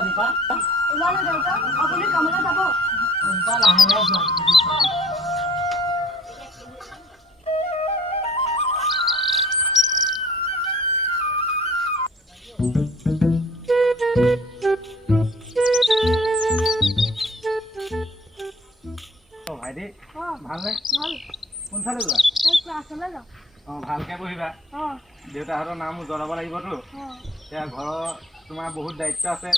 দীপা ওলালে দেউতা আপুনি কামলৈ যাব দীপা লাহে লাহে যোৱা ভাইটি ভালনে ভাল কোনফালে যোৱা ক্লাছলৈ যাওঁ ভালকে পঢ়িবা দেউতাহঁতৰ নাম জনাব লাগিবতো এতিয়া ঘৰৰ তোমাৰ বহুত দায়িত্ব আছে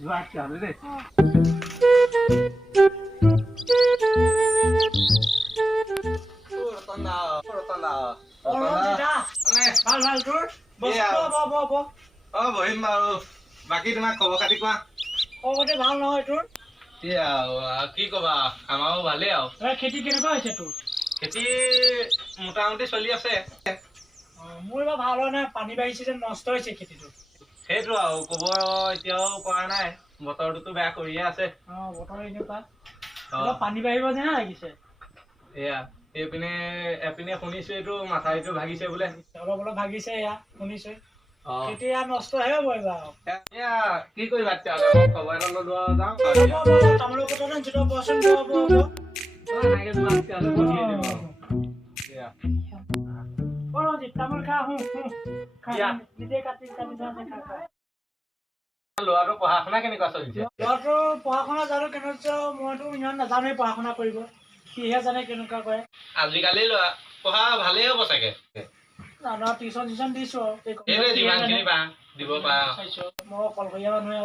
যোৱা তেতিয়াহ'লে দেই ভাল ভাল তোৰ বহিম বাৰু বাকী তোমাৰ খবৰ খাতি কোৱা খবৰ ভাল নহয় তোৰ কি কবা আমাৰো ভালেই আৰু খেতি কেনেকুৱা হৈছে তোৰ খেতি মোটামুটি চলি আছে মোৰ এবাৰ ভাল হোৱা নাই পানী বাঢ়িছে যেন নষ্ট হৈছে খেতিটো সেইটো আৰু কব এতিয়াও পৰা নাই বতৰটোতো বেয়া কৰিয়ে আছে বতৰ এনেকুৱা পানী বাঢ়িব যেন লাগিছে এয়া এপিনে শুনিছো এইটো মাথাউৰিটো ভাগিছে বোলে অলপ অলপ ভাগিছে এয়া শুনিছো এতিয়া নষ্টহে হ'ব এইবাৰ এয়া কি কৰিবা তেতিয়াহ'লে খবৰ এটা ললো যাওঁ তামোলৰ পথাৰত আনিছিলো বচোন তামোল খা ল'ৰাটোৰ পঢ়া শুনা কেনেকুৱা চলিছে ল'ৰাটোৰ পঢ়া শুনা জানো কেনেকুৱা মইতো ইমান নাজানোৱেই পঢ়া শুনা কৰিব সিহে জানে কেনেকুৱা কৰে আজিকালি ল'ৰা পঢ়া ভালেই হ'ব চাগে জানো টিউচন চিউচন দিছো যিমানখিনি দিব পাৰা মই অকলশৰীয়া মানুহে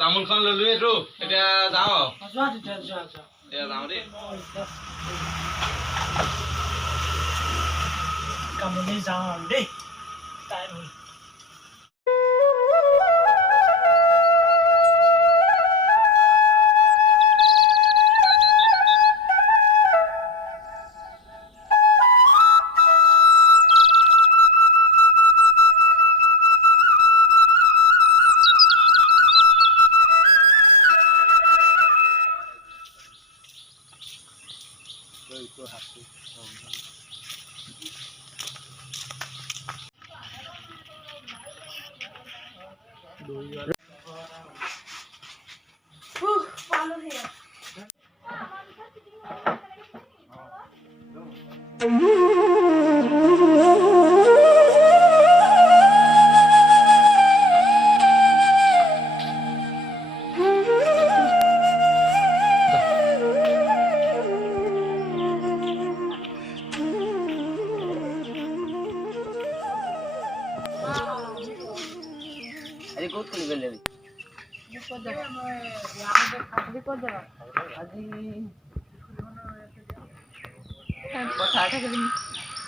তামোলখন ললোৱেতো এতিয়া যাওঁ যোৱা তেতিয়া যোৱা যাওঁ দেই কামলৈ যাওঁ আৰু দেই টাইম হ'ল আজি ক'ত খেলিবলৈ যাবি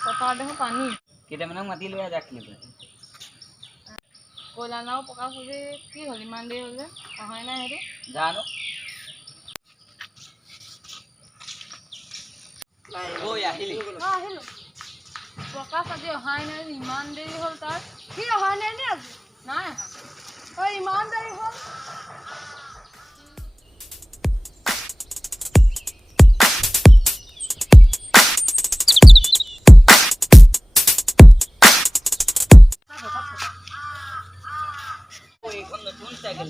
পথাৰত দেখোন পানী কেইটামানক মাতি লৈ যা খেলিবলৈ কয়লা নাও পকা খুজি কি হ'ল ইমান দেৰি হ'ল যে অহাই নাই সেইটো জানো আহিলি আহিলো প্ৰকাশ আজি অহাই নাই ইমান দেৰি হ'ল তাৰ সি অহাই নাই নে আজি নাই অহা ইমান দেৰি হ'ল এইখন নতুন চাইকেল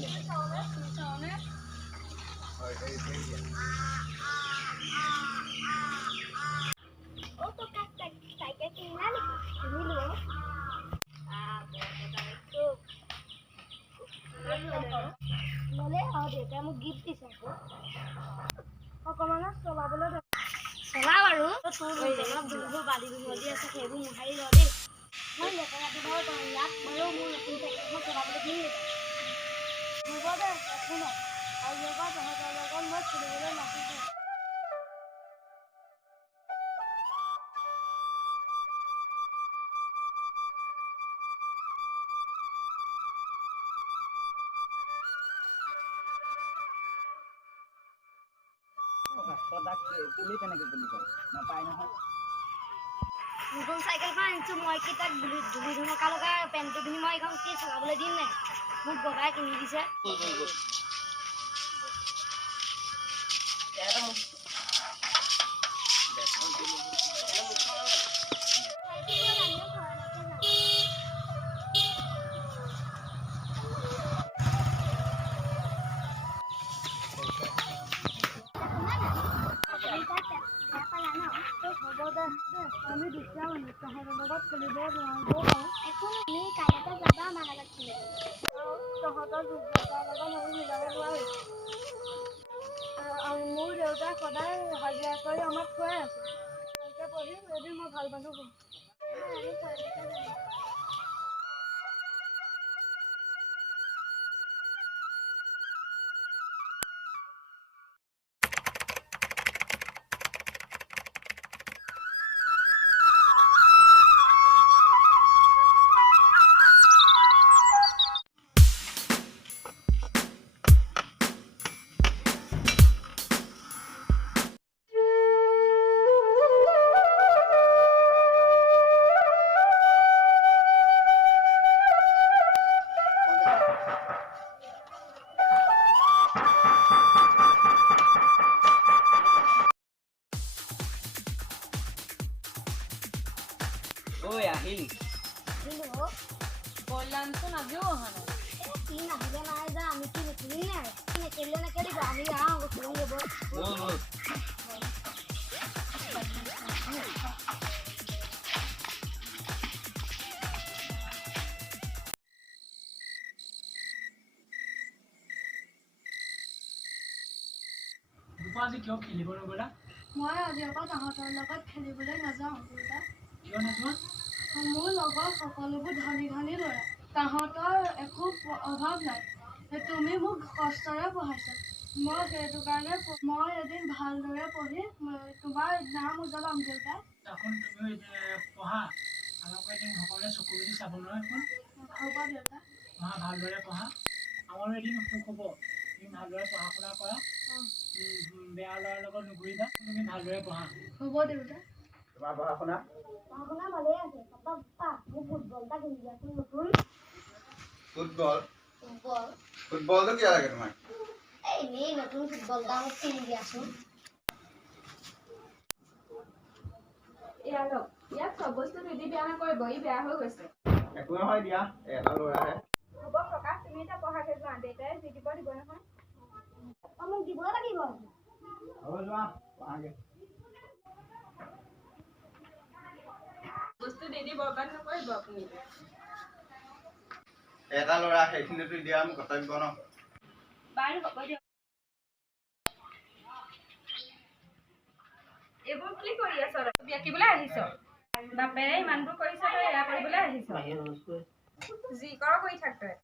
দেউতাই মোক গিফ্ট দিছে অকণমান চলাবলৈ চলা বাৰু তোৰ বালি বিমলি আছে সেইবোৰ মোহাৰি ল দেই মই লেতেৰাটো বাৰু ইয়াত বাৰু মোৰ নতুন চাইকেলখন চলাবলৈ দিম হ'ব দে একো নাই আৰু এবাৰ তহঁতৰ লগত মই খেলিবলৈ মাতিছোঁ নতুন চাইকেলখন আনিছোঁ মই কি তাক ধুলি ধুমকা লগা পেণ্টটো পিন্ধি মই এইখন কি চলাবলৈ দিম নাই মোক বগাই কিনি দিছে আমাৰ লগত খেলে তহঁতৰ দুৰ্বলতাৰ লগত মই মিলাব নোৱাৰো মোৰ দেউতাই সদায় হাজিৰা কৰি আমাক খুৱাই আছে ভালকৈ পঢ়িম এদিন মই ভাল মানুহ হ'ম ঐ আহিলি কল্যাণচোন আজিও অহা নাই কি নাহিলে নাই যে আমি কি নেখেলিম নে নেখেলিলে নেখেলিব আমি যাওঁ খেলিম যাব আজি কিয় খেলিব নগলা মই আজিৰ পৰা তাহঁতৰ লগত খেলিবলৈ নাযাওঁ দেউতা কিয় নাযোৱা মোৰ লগৰ সকলোবোৰ ধনী ধনী ল'ৰা তাহঁতৰ একো অভাৱ নাই তুমি মোক কষ্টৰে পঢ়াইছা মই সেইটো কাৰণে মই এদিন ভালদৰে পঢ়ি তোমাৰ নাম উজ্বলাম দেউতা এখন তুমি পঢ়া আমাকো এদিন সকলোৱে চকু মেলি চাব নহয় এখন হ'ব দেউতা পঢ়া ভালদৰে পঢ়া আমাৰো এদিন সুখ হ'ব তুমি ভালদৰে পঢ়া শুনা কৰা বেয়া ল'ৰাৰ লগত নুঘূৰিবা তুমি ভালদৰে পঢ়া হ'ব দেউতা তোমাৰ পঢ়া শুনা ভালেই আছে পাপা মোক ফুটবল এটা কিনি দিয়াচোন নতুন ফুটবলটো কিয় লাগে তোমাক এনেই নতুন ফুটবল এটা মোক কিনি দিয়াচোন ইয়াক চব বস্তু নিদি বেয়া নকৰিব ই বেয়া হৈ গৈছে একো নহয় দিয়া এটা ল'ৰাহে হ'ব প্ৰকাশ তুমি এতিয়া পঢ়াকে যোৱা দেউতাই যি দিব নহয় মোক দিব লাগিব হ'ব যোৱা পঢ়াগে বস্তু দি বৰবাদ নকৰিব আপুনি এটা ল'ৰা সেইখিনিতো দিয়া মোৰ কৰ্তব্য ন বাৰু হ'ব দিয়ক এইবোৰ কি কৰি আছ বিয়াকিবলৈ আহিছ বাপেৰে ইমানবোৰ কৰিছ তই এয়া কৰিবলৈ আহিছ যি কৰ কৰি থাক তই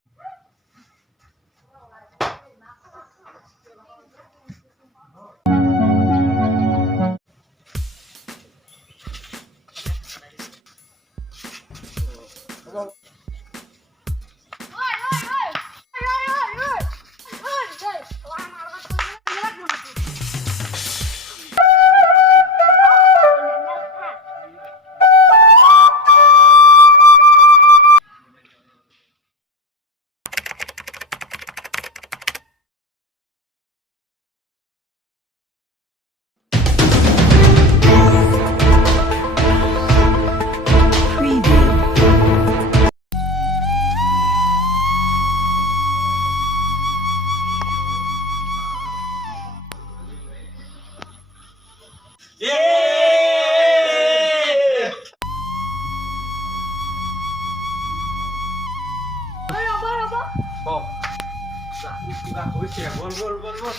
কিবা হৈছে বল বল বল বল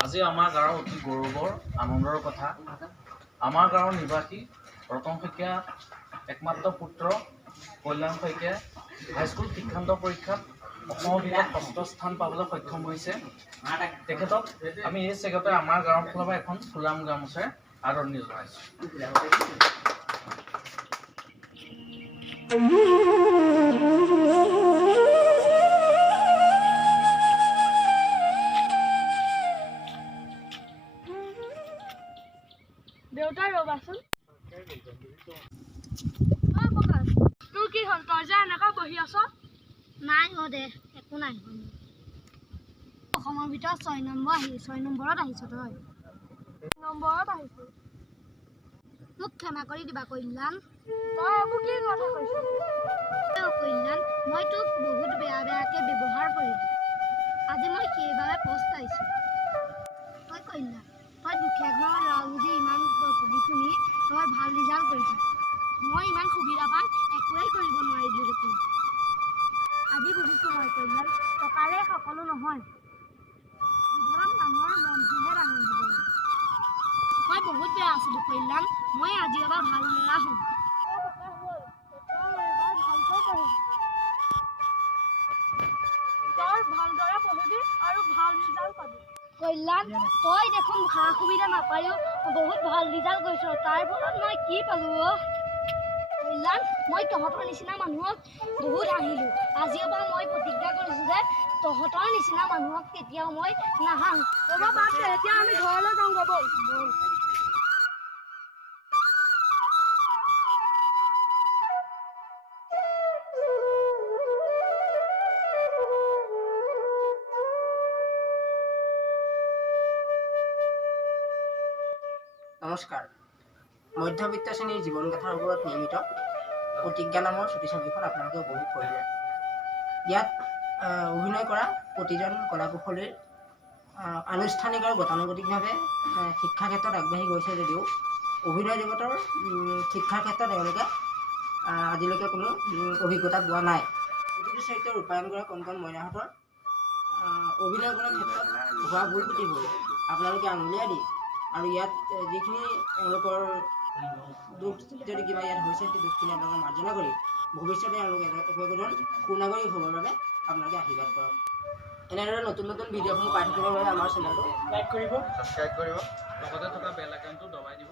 আজি আমাৰ গাঁৱৰ অতি গৌৰৱৰ আনন্দৰ কথা আমাৰ গাঁৱৰ নিবাসী ৰতন শইকীয়া একমাত্ৰ পুত্ৰ কল্যাণ শইকীয়াই হাইস্কুল শিক্ষান্ত পৰীক্ষাত অসমৰ ভিতৰত ৬ষ্ঠ স্থান পাবলৈ সক্ষম হৈছে তেখেতক আমি এই চেগতে আমাৰ গাঁৱৰ ফালৰ পৰা এখন ফুলাম গামোচাৰে আদৰণি জনাইছোঁ দেউতা ৰবাচোন তোৰ কি হ'ল তই যে এনেকৈ বহি আছ নাই দে একো নাই অসমৰ ভিতৰত 6 নম্বৰত আহিছ তই নম্বৰত আহিছো মোক ক্ষমা কৰি দিবা কল্যাণ তই এইবোৰ কি কথা কৈছ কল্যাণ মই তোক বহুত বেয়াকৈ ব্যৱহাৰ কৰিলোঁ আজি মই সেইবাবে পস্তাইছোঁ। তই কল্যাণ, তই দুখীয়া ঘৰৰ ল'ৰা বুজি ইমান পঢ়ি শুনি তই ভাল ৰিজাল্ট কৰিছ। মই ইমান সুবিধা পাই একোৱেই কৰিব নোৱাৰিলোঁ দেখোন। আজি বুজিছোঁ মই কল্যাণ, টকাৰে সকলো নহয়। জীৱনত মানুহৰ মনটোহে ডাঙৰ দিব লাগে। মই বহুত বেয়া আছিলোঁ কল্যাণ, মই আজি এবাৰ ভাল ল'ৰা হ'ম। ভালদৰে পঢ়িবি আৰু ভাল ৰিজাল্ট পাবি। কল্যাণ, তই দেখোন সা সুবিধা নাপায়ো বহুত ভাল ৰিজাল্ট কৰিছ। তাৰ ফলত মই কি পালোঁ? কল্যাণ, মই তহঁতৰ নিচিনা মানুহক বহুত হাঁহিলোঁ। আজিৰ পৰা মই প্ৰতিজ্ঞা কৰিছোঁ যে তহঁতৰ নিচিনা মানুহক কেতিয়াও মই নাহাঁহো। হ'ব বাদ দে, এতিয়া আমি ঘৰলৈ যাওঁগৈ ব'ল। নমস্কাৰ। মধ্যবিত্ত শ্ৰেণীৰ জীৱনগাথাৰ ওপৰত নিৰ্মিত প্ৰতিজ্ঞা নামৰ চুটি ছবিখন আপোনালোকে উপভোগ কৰিলে। ইয়াত অভিনয় কৰা প্ৰতিজন কলা কুশলীৰ আনুষ্ঠানিক আৰু গতানুগতিকভাৱে শিক্ষাৰ ক্ষেত্ৰত আগবাঢ়ি গৈছে যদিও অভিনয় জগতৰ শিক্ষাৰ ক্ষেত্ৰত তেওঁলোকে আজিলৈকে কোনো অভিজ্ঞতা পোৱা নাই। প্ৰতিটো চৰিত্ৰ ৰূপায়ণ কৰা কণ কণ মইনাহঁতৰ অভিনয় কৰাৰ ক্ষেত্ৰত হোৱা ভুল ক্ৰুটিবোৰ আপোনালোকে আঙুলিয়াই দি আৰু ইয়াত যিখিনি এওঁলোকৰ দুখ যদি কিবা ইয়াত হৈছে সেই দুখখিনি আপোনালোকে মাৰ্জনা কৰি ভৱিষ্যতে এওঁলোকে একোজন সুনাগৰিক হ'বৰ বাবে আপোনালোকে আশীৰ্বাদ কৰক। এনেদৰে নতুন নতুন ভিডিঅ'সমূহ পাই থাকিবৰ বাবে আমাৰ চেনেলটো লাইক কৰিব, ছাবস্ক্ৰাইব কৰিব, লগতে থকা বেল আইকনটো দবাই দিব।